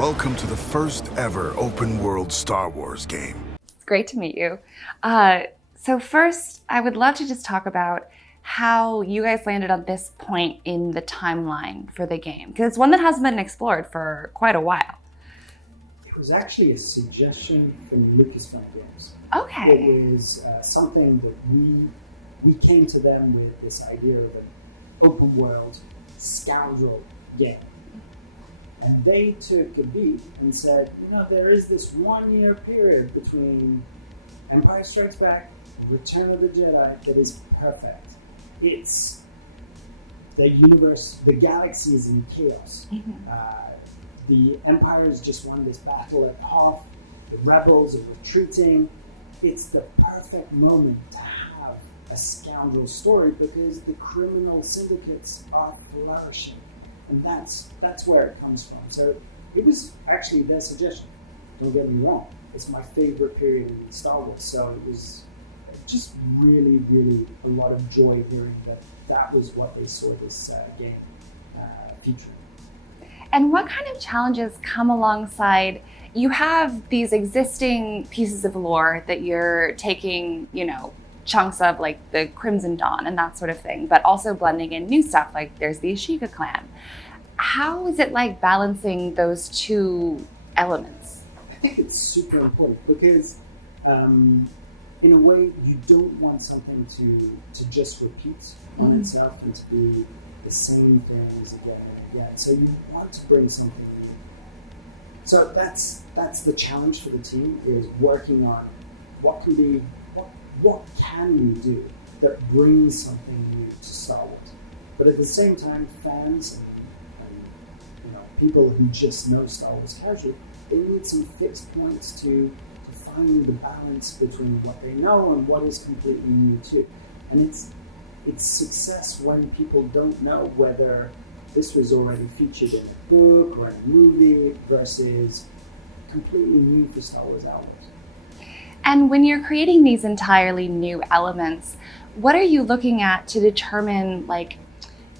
Welcome to the first ever open world Star Wars game. It's great to meet you. So first, I would love to just talk about how you guys landed on this point in the timeline for the game, because it's one that hasn't been explored for quite a while. It was actually a suggestion from Lucasfilm Games. Okay. It was something that we came to them with this idea of an open world scoundrel game. And they took a beat and said, there is this 1 year period between Empire Strikes Back and Return of the Jedi that is perfect. It's the universe, the galaxy is in chaos. Mm-hmm. The Empire has just won this battle at Hoth. The rebels are retreating. It's the perfect moment to have a scoundrel story because the criminal syndicates are flourishing. And that's where it comes from. So it was actually their suggestion. Don't get me wrong. It's my favorite period in Star Wars. So it was just really, really a lot of joy hearing that was what they saw this game featuring. And what kind of challenges come alongside? You have these existing pieces of lore that you're taking, chunks of, like the Crimson Dawn and that sort of thing, but also blending in new stuff, like there's the Ashika clan. How is it like balancing those two elements? I think it's super important because in a way you don't want something to just repeat on itself and to be the same things again and again. So you want to bring something new. So that's the challenge for the team, is working on what can we do that brings something new to Star Wars. But at the same time, fans and people who just know Star Wars casually, they need some fixed points to find the balance between what they know and what is completely new too. And it's success when people don't know whether this was already featured in a book or in a movie versus completely new for Star Wars Outlaws. And when you're creating these entirely new elements, what are you looking at to determine, like,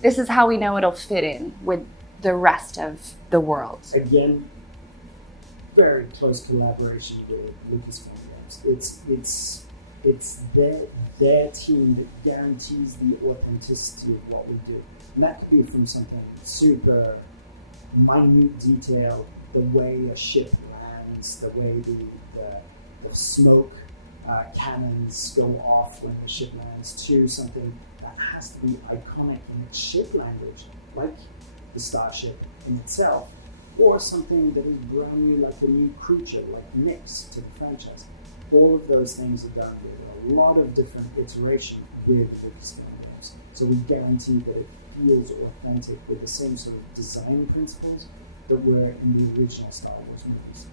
this is how we know it'll fit in with the rest of the world? Again, very close collaboration with Lucasfilm Games. It's their team that guarantees the authenticity of what we do. And that could be from something super minute detail, the way a ship lands, the way the smoke cannons go off when the ship lands, to something that has to be iconic in its ship language, like the starship in itself, or something that is brand new, like a new creature, like Nix to the franchise. All of those things are done with a lot of different iteration with Lucasfilm Games. So we guarantee that it feels authentic with the same sort of design principles that were in the original Star Wars movies.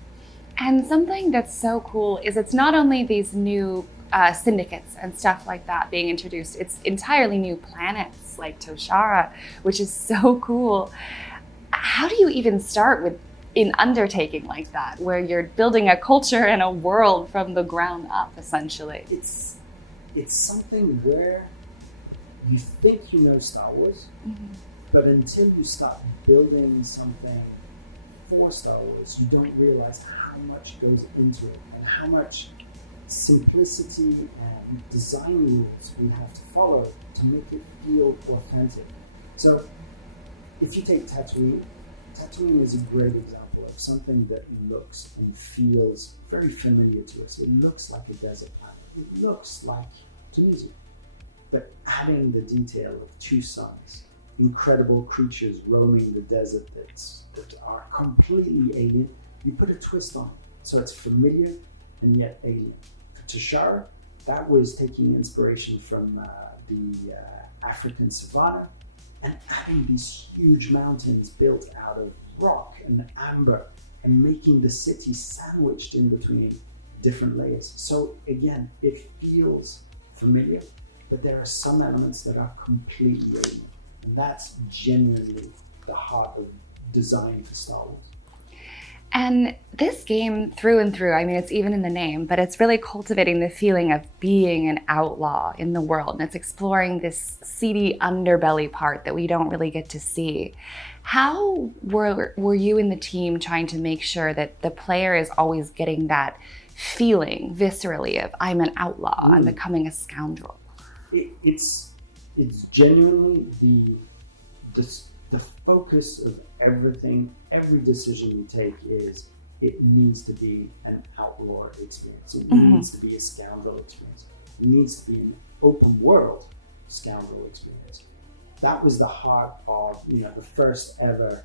And something that's so cool is it's not only these new syndicates and stuff like that being introduced, it's entirely new planets like Toshara, which is so cool. How do you even start with an undertaking like that, where you're building a culture and a world from the ground up, essentially? It's something where you think you know Star Wars, but until you start building something for Star Wars, you don't realize how much goes into it and how much simplicity and design rules we have to follow to make it feel authentic. So if you take Tatooine is a great example of something that looks and feels very familiar to us. It looks like a desert planet. It looks like Tunisia. But adding the detail of two suns, incredible creatures roaming the desert that are completely alien, you put a twist on it. So it's familiar and yet alien. For Toshara, that was taking inspiration from the African savanna and adding these huge mountains built out of rock and amber and making the city sandwiched in between different layers. So again, it feels familiar, but there are some elements that are completely alien. And that's genuinely the heart of design for Star Wars. And this game, through and through, I mean, it's even in the name, but it's really cultivating the feeling of being an outlaw in the world. And it's exploring this seedy underbelly part that we don't really get to see. How were you and the team trying to make sure that the player is always getting that feeling viscerally of I'm an outlaw, I'm becoming a scoundrel? It's genuinely the focus of everything, every decision you take is it needs to be an outlaw experience. It needs to be a scoundrel experience. It needs to be an open world scoundrel experience. That was the heart of the first ever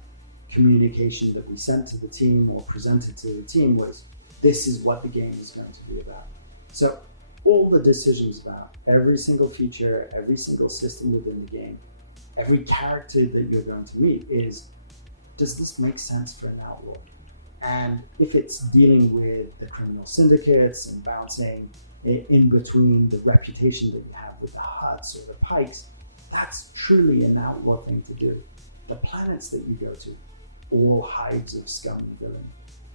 communication that we sent to the team or presented to the team was this is what the game is going to be about. So all the decisions about every single feature, every single system within the game, every character that you're going to meet is, does this make sense for an outlaw? And if it's dealing with the criminal syndicates and bouncing in between the reputation that you have with the Huts or the Pikes, that's truly an outlaw thing to do. The planets that you go to, all hives of scum and villainy,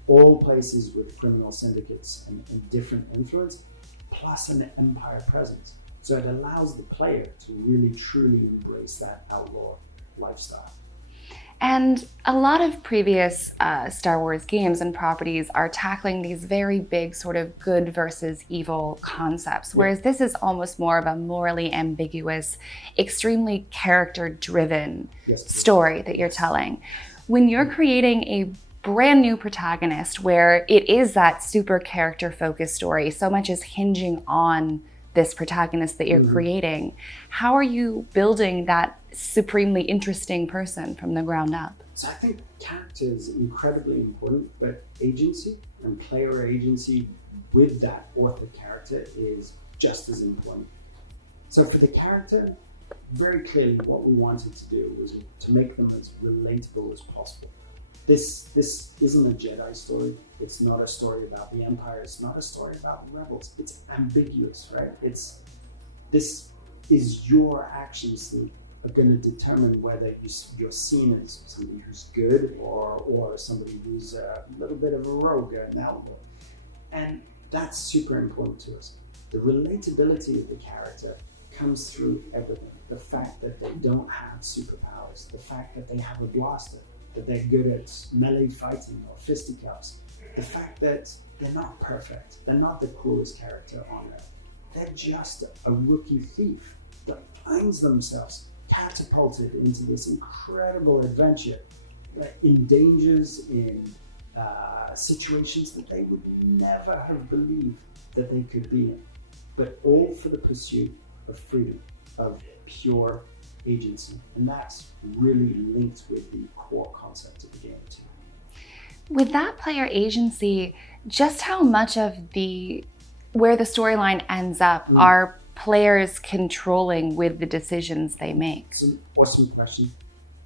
all places with criminal syndicates and different influence, plus an empire presence. So it allows the player to really truly embrace that outlaw lifestyle. And a lot of previous Star Wars games and properties are tackling these very big sort of good versus evil concepts, whereas this is almost more of a morally ambiguous, extremely character-driven story that you're telling. When you're creating a brand new protagonist where it is that super character-focused story, so much is hinging on this protagonist that you're creating, how are you building that supremely interesting person from the ground up? So I think character is incredibly important, but agency and player agency with that author character is just as important. So for the character, very clearly what we wanted to do was to make them as relatable as possible. This isn't a Jedi story. It's not a story about the Empire. It's not a story about the Rebels. It's ambiguous, right? This is your actions that are going to determine whether you're seen as somebody who's good or somebody who's a little bit of a rogue, an outlaw. And that's super important to us. The relatability of the character comes through everything. The fact that they don't have superpowers, the fact that they have a blaster, that they're good at melee fighting or fisticuffs, the fact that they're not perfect, they're not the coolest character on Earth. They're just a rookie thief that finds themselves catapulted into this incredible adventure, in dangers, in situations that they would never have believed that they could be in, but all for the pursuit of freedom, of pure agency. And that's really linked with the core concept of the game too. With that player agency, just how much of where the storyline ends up are players controlling with the decisions they make? It's an awesome question.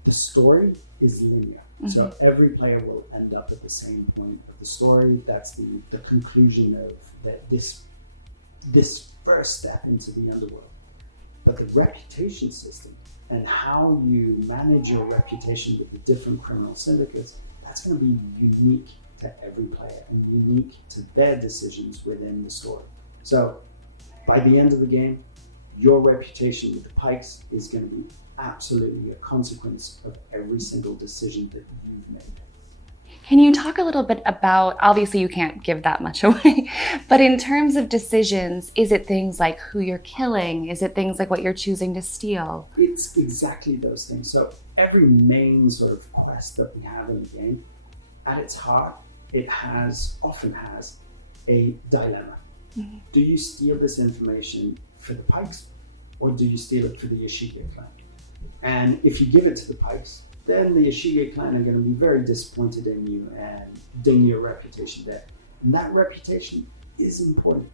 The story is linear. So every player will end up at the same point of the story. That's the conclusion of this first step into the underworld. But the reputation system and how you manage your reputation with the different criminal syndicates, that's going to be unique to every player and unique to their decisions within the story. So by the end of the game, your reputation with the Pikes is going to be absolutely a consequence of every single decision that you've made. Can you talk a little bit about, obviously you can't give that much away, but in terms of decisions, is it things like who you're killing? Is it things like what you're choosing to steal? It's exactly those things. So every main sort of quest that we have in the game, at its heart, it often has a dilemma. Do you steal this information for the Pikes or do you steal it for the Ashige clan? And if you give it to the Pikes, then the Ashige clan are going to be very disappointed in you and ding your reputation there. And that reputation is important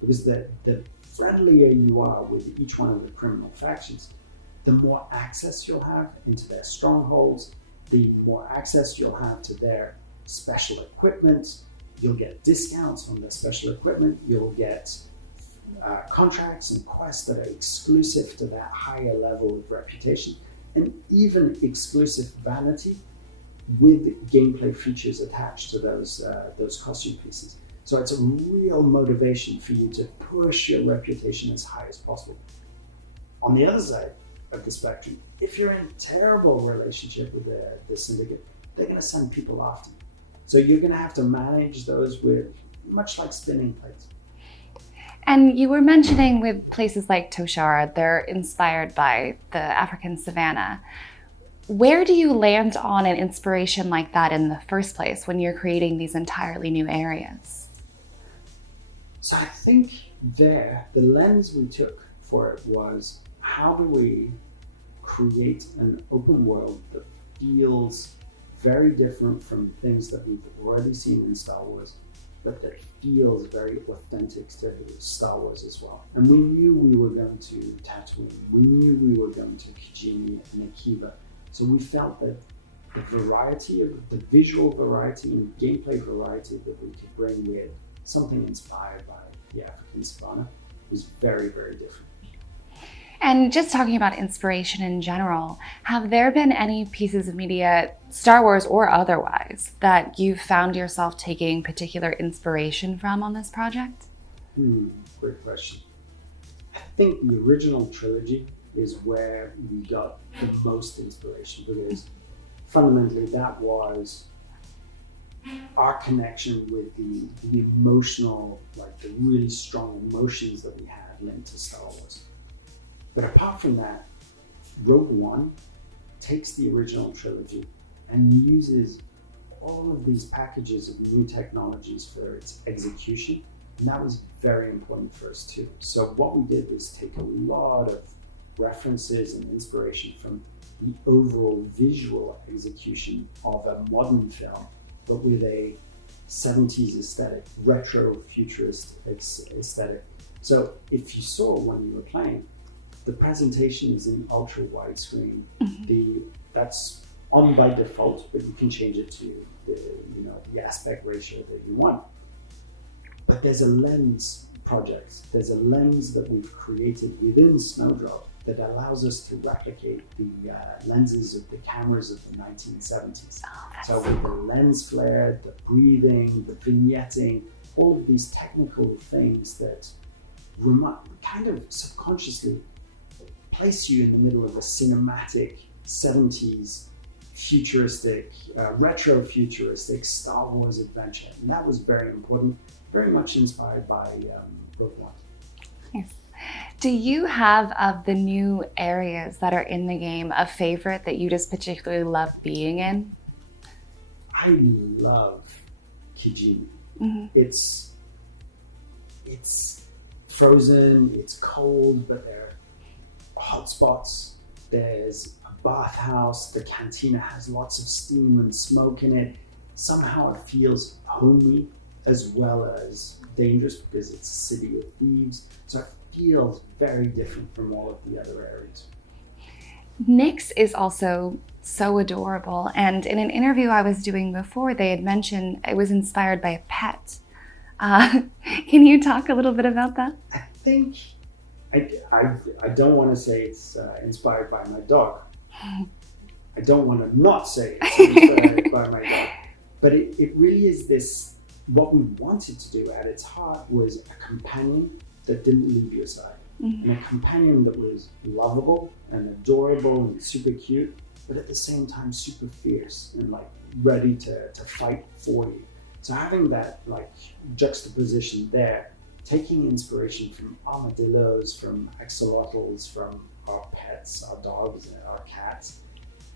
because the friendlier you are with each one of the criminal factions, the more access you'll have into their strongholds, the more access you'll have to their special equipment. You'll get discounts on their special equipment. You'll get contracts and quests that are exclusive to that higher level of reputation, and even exclusive vanity with gameplay features attached to those costume pieces. So it's a real motivation for you to push your reputation as high as possible. On the other side, of the spectrum. If you're in terrible relationship with the syndicate, they're going to send people after you. So you're going to have to manage those with, much like spinning plates. And you were mentioning with places like Toshara, they're inspired by the African savanna. Where do you land on an inspiration like that in the first place when you're creating these entirely new areas? So I think the lens we took for it was, how do we create an open world that feels very different from things that we've already seen in Star Wars, but that feels very authentic to Star Wars as well. And we knew we were going to Tatooine. We knew we were going to Kijimi and Akiva. So we felt that the variety of the visual variety and gameplay variety that we could bring with something inspired by the African savanna was very, very different. And just talking about inspiration in general, have there been any pieces of media, Star Wars or otherwise, that you've found yourself taking particular inspiration from on this project? Great question. I think the original trilogy is where we got the most inspiration, because fundamentally that was our connection with the emotional, like the really strong emotions that we had linked to Star Wars. But apart from that, Rogue One takes the original trilogy and uses all of these packages of new technologies for its execution. And that was very important for us too. So what we did was take a lot of references and inspiration from the overall visual execution of a modern film, but with a 70s aesthetic, retro futurist aesthetic. So if you saw when you were playing, the presentation is in ultra widescreen. That's on by default, but you can change it to the aspect ratio that you want. But there's a lens project. There's a lens that we've created within Snowdrop that allows us to replicate the lenses of the cameras of the 1970s. So with the lens flare, the breathing, the vignetting, all of these technical things that kind of subconsciously place you in the middle of a cinematic 70s futuristic, retro-futuristic Star Wars adventure. And that was very important, very much inspired by Rogue One. Yes. Do you have, of the new areas that are in the game, a favorite that you just particularly love being in? I love Kijimi. It's frozen, it's cold, but there are hot spots. There's a bathhouse, the cantina has lots of steam and smoke in it. Somehow it feels homey as well as dangerous because it's a city of thieves. So it feels very different from all of the other areas. Nyx is also so adorable, and in an interview I was doing before, they had mentioned it was inspired by a pet. Can you talk a little bit about that? I think I don't want to say it's inspired by my dog. I don't want to not say it's inspired by my dog. But it really is this, what we wanted to do at its heart was a companion that didn't leave your side. And a companion that was lovable and adorable and super cute, but at the same time super fierce and like ready to fight for you. So having that like juxtaposition there, taking inspiration from armadillos, from axolotls, from our pets, our dogs and our cats,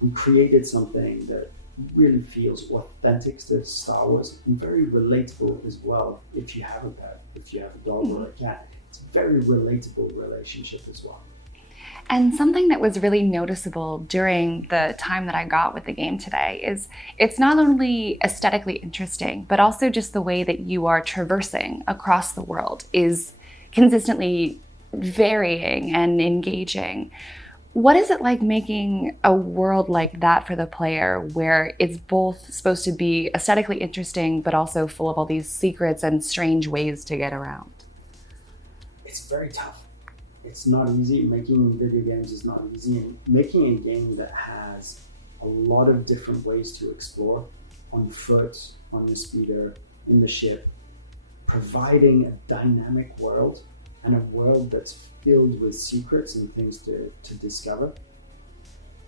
we created something that really feels authentic to Star Wars and very relatable as well. If you have a pet, if you have a dog or a cat, it's a very relatable relationship as well. And something that was really noticeable during the time that I got with the game today is it's not only aesthetically interesting, but also just the way that you are traversing across the world is consistently varying and engaging. What is it like making a world like that for the player, where it's both supposed to be aesthetically interesting, but also full of all these secrets and strange ways to get around? It's very tough. It's not easy. Making video games is not easy. And making a game that has a lot of different ways to explore, on foot, on the speeder, in the ship, providing a dynamic world and a world that's filled with secrets and things to discover,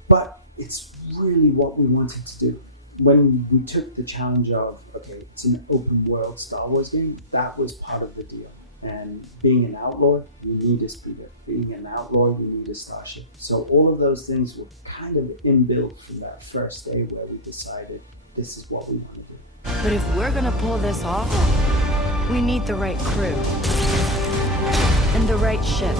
But it's really what we wanted to do. When we took the challenge of, okay, it's an open world Star Wars game, that was part of the deal. And being an outlaw, you need a speeder. Being an outlaw, you need a starship. So all of those things were kind of inbuilt from that first day where we decided this is what we want to do. But if we're gonna pull this off, we need the right crew and the right ship.